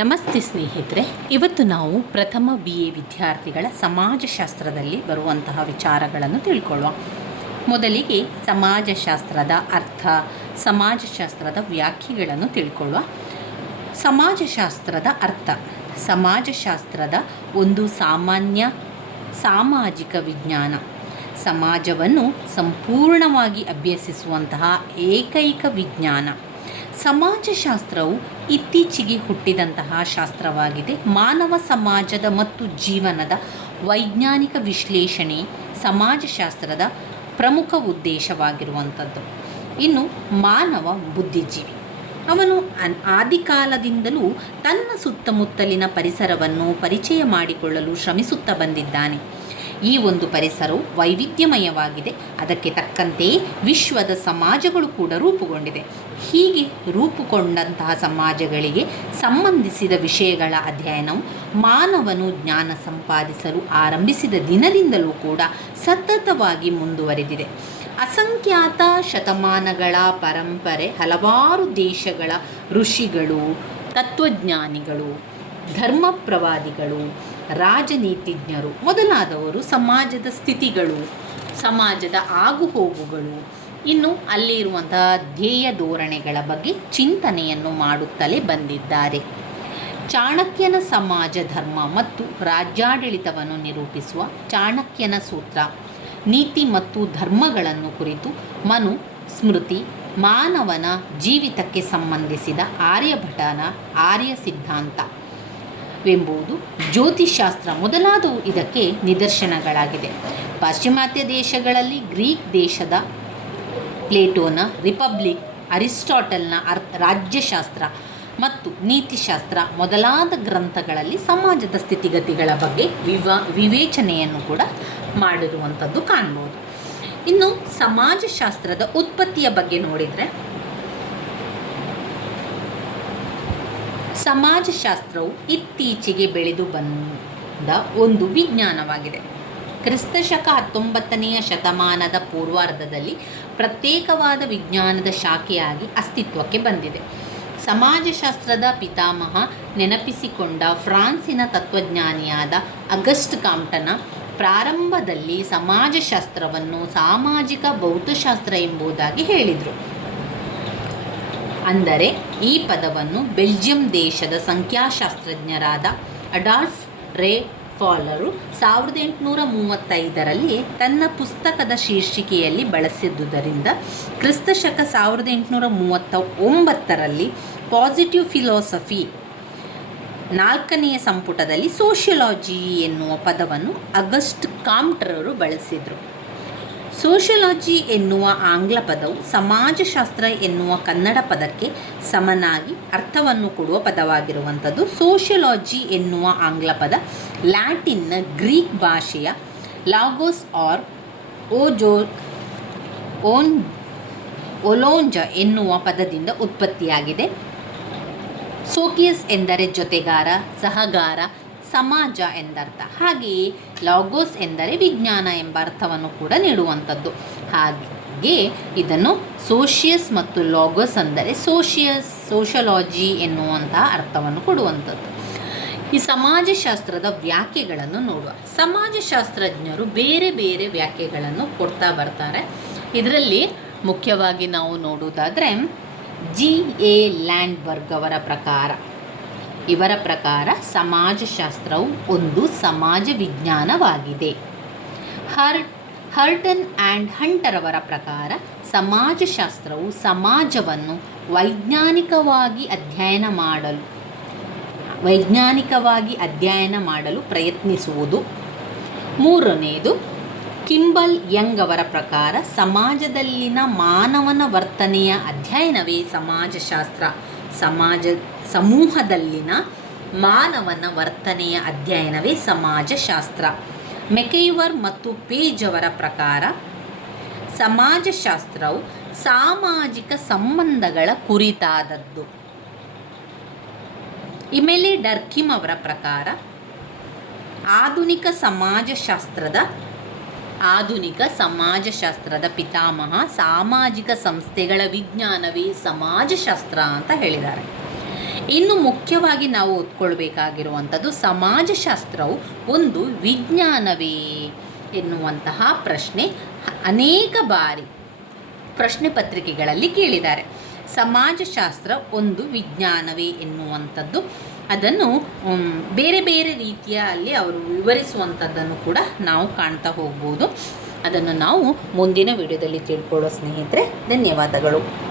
ನಮಸ್ತೆ ಸ್ನೇಹಿತರೆ, ಇವತ್ತು ನಾವು ಪ್ರಥಮ BA ವಿದ್ಯಾರ್ಥಿಗಳ ಸಮಾಜಶಾಸ್ತ್ರದಲ್ಲಿ ಬರುವಂತಹ ವಿಚಾರಗಳನ್ನು ತಿಳ್ಕೊಳ್ಳುವ. ಮೊದಲಿಗೆ ಸಮಾಜಶಾಸ್ತ್ರದ ಅರ್ಥ, ಸಮಾಜಶಾಸ್ತ್ರದ ವ್ಯಾಖ್ಯೆಗಳನ್ನು ತಿಳ್ಕೊಳ್ಳುವ. ಸಮಾಜಶಾಸ್ತ್ರದ ಅರ್ಥ: ಸಮಾಜಶಾಸ್ತ್ರದ ಒಂದು ಸಾಮಾನ್ಯ ಸಾಮಾಜಿಕ ವಿಜ್ಞಾನ, ಸಮಾಜವನ್ನು ಸಂಪೂರ್ಣವಾಗಿ ಅಭ್ಯಸಿಸುವಂತಹ ಏಕೈಕ ವಿಜ್ಞಾನ. ಸಮಾಜಶಾಸ್ತ್ರವು ಇತ್ತೀಚೆಗೆ ಹುಟ್ಟಿದಂತಹ ಶಾಸ್ತ್ರವಾಗಿದೆ. ಮಾನವ ಸಮಾಜದ ಮತ್ತು ಜೀವನದ ವೈಜ್ಞಾನಿಕ ವಿಶ್ಲೇಷಣೆ ಸಮಾಜಶಾಸ್ತ್ರದ ಪ್ರಮುಖ ಉದ್ದೇಶವಾಗಿರುವಂಥದ್ದು. ಇನ್ನು ಮಾನವ ಬುದ್ಧಿಜೀವಿ, ಅವನು ಆದಿಕಾಲದಿಂದಲೂ ತನ್ನ ಸುತ್ತಮುತ್ತಲಿನ ಪರಿಸರವನ್ನು ಪರಿಚಯ ಮಾಡಿಕೊಳ್ಳಲು ಶ್ರಮಿಸುತ್ತಾ ಬಂದಿದ್ದಾನೆ. ಈ ಒಂದು ಪರಿಸರವು ವೈವಿಧ್ಯಮಯವಾಗಿದೆ. ಅದಕ್ಕೆ ತಕ್ಕಂತೆಯೇ ವಿಶ್ವದ ಸಮಾಜಗಳು ಕೂಡ ರೂಪುಗೊಂಡಿದೆ. ಹೀಗೆ ರೂಪುಗೊಂಡಂತಹ ಸಮಾಜಗಳಿಗೆ ಸಂಬಂಧಿಸಿದ ವಿಷಯಗಳ ಅಧ್ಯಯನವು ಮಾನವನು ಜ್ಞಾನ ಸಂಪಾದಿಸಲು ಆರಂಭಿಸಿದ ದಿನದಿಂದಲೂ ಕೂಡ ಸತತವಾಗಿ ಮುಂದುವರೆದಿದೆ. ಅಸಂಖ್ಯಾತ ಶತಮಾನಗಳ ಪರಂಪರೆ ಹಲವಾರು ದೇಶಗಳ ಋಷಿಗಳು, ತತ್ವಜ್ಞಾನಿಗಳು, ಧರ್ಮಪ್ರವಾದಿಗಳು, ರಾಜನೀತಿಜ್ಞರು ಮೊದಲಾದವರು ಸಮಾಜದ ಸ್ಥಿತಿಗಳು, ಸಮಾಜದ ಆಗುಹೋಗುಗಳು, ಇನ್ನು ಅಲ್ಲಿರುವಂತಹ ಧ್ಯೇಯ ಧೋರಣೆಗಳ ಬಗ್ಗೆ ಚಿಂತನೆಯನ್ನು ಮಾಡುತ್ತಲೇ ಬಂದಿದ್ದಾರೆ. ಚಾಣಕ್ಯನ ಸಮಾಜ, ಧರ್ಮ ಮತ್ತು ರಾಜ್ಯಾಡಳಿತವನ್ನು ನಿರೂಪಿಸುವ ಚಾಣಕ್ಯನ ಸೂತ್ರ, ನೀತಿ ಮತ್ತು ಧರ್ಮಗಳನ್ನು ಕುರಿತು ಮನು ಸ್ಮೃತಿ, ಮಾನವನ ಜೀವಿತಕ್ಕೆ ಸಂಬಂಧಿಸಿದ ಆರ್ಯಭಟನ ಆರ್ಯ ಸಿದ್ಧಾಂತ ವೆಂಬುದು, ಜ್ಯೋತಿಷಾಸ್ತ್ರ ಮೊದಲಾದವು ಇದಕ್ಕೆ ನಿದರ್ಶನಗಳಾಗಿದೆ. ಪಾಶ್ಚಿಮಾತ್ಯ ದೇಶಗಳಲ್ಲಿ ಗ್ರೀಕ್ ದೇಶದ ಪ್ಲೇಟೋನ ರಿಪಬ್ಲಿಕ್, ಅರಿಸ್ಟಾಟಲ್ನ ರಾಜ್ಯಶಾಸ್ತ್ರ ಮತ್ತು ನೀತಿಶಾಸ್ತ್ರ ಮೊದಲಾದ ಗ್ರಂಥಗಳಲ್ಲಿ ಸಮಾಜದ ಸ್ಥಿತಿಗತಿಗಳ ಬಗ್ಗೆ ವಿವೇಚನೆಯನ್ನು ಕೂಡ ಮಾಡಿರುವಂಥದ್ದು ಕಾಣ್ಬೋದು. ಇನ್ನು ಸಮಾಜಶಾಸ್ತ್ರದ ಉತ್ಪತ್ತಿಯ ಬಗ್ಗೆ ನೋಡಿದರೆ, ಸಮಾಜಶಾಸ್ತ್ರವು ಇತ್ತೀಚೆಗೆ ಬೆಳೆದು ಬಂದ ಒಂದು ವಿಜ್ಞಾನವಾಗಿದೆ. ಕ್ರಿಸ್ತಶಕ 19ನೇ ಶತಮಾನದ ಪೂರ್ವಾರ್ಧದಲ್ಲಿ ಪ್ರತ್ಯೇಕವಾದ ವಿಜ್ಞಾನದ ಶಾಖೆಯಾಗಿ ಅಸ್ತಿತ್ವಕ್ಕೆ ಬಂದಿದೆ. ಸಮಾಜಶಾಸ್ತ್ರದ ಪಿತಾಮಹ ನೆನಪಿಸಿಕೊಂಡ ಫ್ರಾನ್ಸಿನ ತತ್ವಜ್ಞಾನಿಯಾದ ಅಗಸ್ಟ್ ಕಾಮ್ಟನ ಪ್ರಾರಂಭದಲ್ಲಿ ಸಮಾಜಶಾಸ್ತ್ರವನ್ನು ಸಾಮಾಜಿಕ ಭೌತಶಾಸ್ತ್ರ ಎಂಬುದಾಗಿ ಹೇಳಿದರು. ಅಂದರೆ ಈ ಪದವನ್ನು ಬೆಲ್ಜಿಯಂ ದೇಶದ ಸಂಖ್ಯಾಶಾಸ್ತ್ರಜ್ಞರಾದ ಅಡಾಲ್ಫ್ ರೇ ಫಾಲರು 1835ರಲ್ಲಿ ತನ್ನ ಪುಸ್ತಕದ ಶೀರ್ಷಿಕೆಯಲ್ಲಿ ಬಳಸಿದ್ದುದರಿಂದ ಕ್ರಿಸ್ತಶಕ 1839ರಲ್ಲಿ ಪಾಸಿಟಿವ್ ಫಿಲಾಸಫಿ 4ನೆಯ ಸಂಪುಟದಲ್ಲಿ ಸೋಷಿಯಾಲಜಿ ಎನ್ನುವ ಪದವನ್ನು ಅಗಸ್ಟ್ ಕಾಮ್ಟರವರು ಬಳಸಿದರು. ಸೋಷಿಯಾಲಜಿ ಎನ್ನುವ ಆಂಗ್ಲ ಪದವು ಸಮಾಜಶಾಸ್ತ್ರ ಎನ್ನುವ ಕನ್ನಡ ಪದಕ್ಕೆ ಸಮನಾಗಿ ಅರ್ಥವನ್ನು ಕೊಡುವ ಪದವಾಗಿರುವಂಥದ್ದು. ಸೋಷಿಯಾಲಜಿ ಎನ್ನುವ ಆಂಗ್ಲ ಪದ ಲ್ಯಾಟಿನ್ನ ಗ್ರೀಕ್ ಭಾಷೆಯ ಲಾಗೋಸ್ ಆರ್ ಒಲೋಂಜ ಎನ್ನುವ ಪದದಿಂದ ಉತ್ಪತ್ತಿಯಾಗಿದೆ. ಸೋಕಿಯಸ್ ಎಂದರೆ ಜೊತೆಗಾರ, ಸಹಗಾರ, ಸಮಾಜ ಎಂದರ್ಥ. ಹಾಗೆಯೇ ಲಾಗೋಸ್ ಎಂದರೆ ವಿಜ್ಞಾನ ಎಂಬ ಅರ್ಥವನ್ನು ಕೂಡ ನೀಡುವಂಥದ್ದು. ಹಾಗೆ ಇದನ್ನು ಸೋಷಿಯಸ್ ಮತ್ತು ಲಾಗೋಸ್ ಅಂದರೆ ಸೋಷಿಯಾಲಜಿ ಎನ್ನುವಂತಹ ಅರ್ಥವನ್ನು ಕೊಡುವಂಥದ್ದು. ಈ ಸಮಾಜಶಾಸ್ತ್ರದ ವ್ಯಾಖ್ಯೆಗಳನ್ನು ನೋಡುವ. ಸಮಾಜಶಾಸ್ತ್ರಜ್ಞರು ಬೇರೆ ಬೇರೆ ವ್ಯಾಖ್ಯೆಗಳನ್ನು ಕೊಡ್ತಾ ಬರ್ತಾರೆ. ಇದರಲ್ಲಿ ಮುಖ್ಯವಾಗಿ ನಾವು ನೋಡುವುದಾದರೆ G.A. ಲ್ಯಾಂಡ್ಬರ್ಗ್ ಇವರ ಪ್ರಕಾರ ಸಮಾಜಶಾಸ್ತ್ರವು ಒಂದು ಸಮಾಜ ವಿಜ್ಞಾನವಾಗಿದೆ. ಹರ್ಟನ್ ಆ್ಯಂಡ್ ಹಂಟರ್ ಅವರ ಪ್ರಕಾರ ಸಮಾಜಶಾಸ್ತ್ರವು ಸಮಾಜವನ್ನು ವೈಜ್ಞಾನಿಕವಾಗಿ ಅಧ್ಯಯನ ಮಾಡಲು ಪ್ರಯತ್ನಿಸುವುದು. ಮೂರನೆಯದು ಕಿಂಬಲ್ ಯಂಗ್ ಅವರ ಪ್ರಕಾರ ಸಮಾಜದಲ್ಲಿನ ಮಾನವನ ವರ್ತನೆಯ ಅಧ್ಯಯನವೇ ಸಮಾಜಶಾಸ್ತ್ರ. ಸಮೂಹದಲ್ಲಿನ ಮಾನವನ ವರ್ತನೆಯ ಅಧ್ಯಯನವೇ ಸಮಾಜಶಾಸ್ತ್ರ. ಮೆಕೈವರ್ ಮತ್ತು ಪೇಜ್ ಅವರ ಪ್ರಕಾರ ಸಮಾಜಶಾಸ್ತ್ರವು ಸಾಮಾಜಿಕ ಸಂಬಂಧಗಳ ಕುರಿತಾದದ್ದು. ಇಮೆಲೆ ಡರ್ಕಿಮ್ ಅವರ ಪ್ರಕಾರ ಆಧುನಿಕ ಸಮಾಜಶಾಸ್ತ್ರದ ಪಿತಾಮಹ ಸಾಮಾಜಿಕ ಸಂಸ್ಥೆಗಳ ವಿಜ್ಞಾನವೇ ಸಮಾಜಶಾಸ್ತ್ರ ಅಂತ ಹೇಳಿದ್ದಾರೆ. ಇನ್ನು ಮುಖ್ಯವಾಗಿ ನಾವು ಓದ್ಕೊಳ್ಬೇಕಾಗಿರುವಂಥದ್ದು ಸಮಾಜಶಾಸ್ತ್ರವು ಒಂದು ವಿಜ್ಞಾನವೇ ಎನ್ನುವಂತಹ ಪ್ರಶ್ನೆ ಅನೇಕ ಬಾರಿ ಪ್ರಶ್ನೆ ಪತ್ರಿಕೆಗಳಲ್ಲಿ ಕೇಳಿದ್ದಾರೆ. ಸಮಾಜಶಾಸ್ತ್ರ ಒಂದು ವಿಜ್ಞಾನವೇ ಎನ್ನುವಂಥದ್ದು ಅದನ್ನು ಬೇರೆ ಬೇರೆ ರೀತಿಯಲ್ಲಿ ಅವರು ವಿವರಿಸುವಂಥದ್ದನ್ನು ಕೂಡ ನಾವು ಕಾಣ್ತಾ ಹೋಗ್ಬೋದು. ಅದನ್ನು ನಾವು ಮುಂದಿನ ವಿಡಿಯೋದಲ್ಲಿ ತಿಳ್ಕೊಳ್ಳೋ ಸ್ನೇಹಿತರೆ. ಧನ್ಯವಾದಗಳು.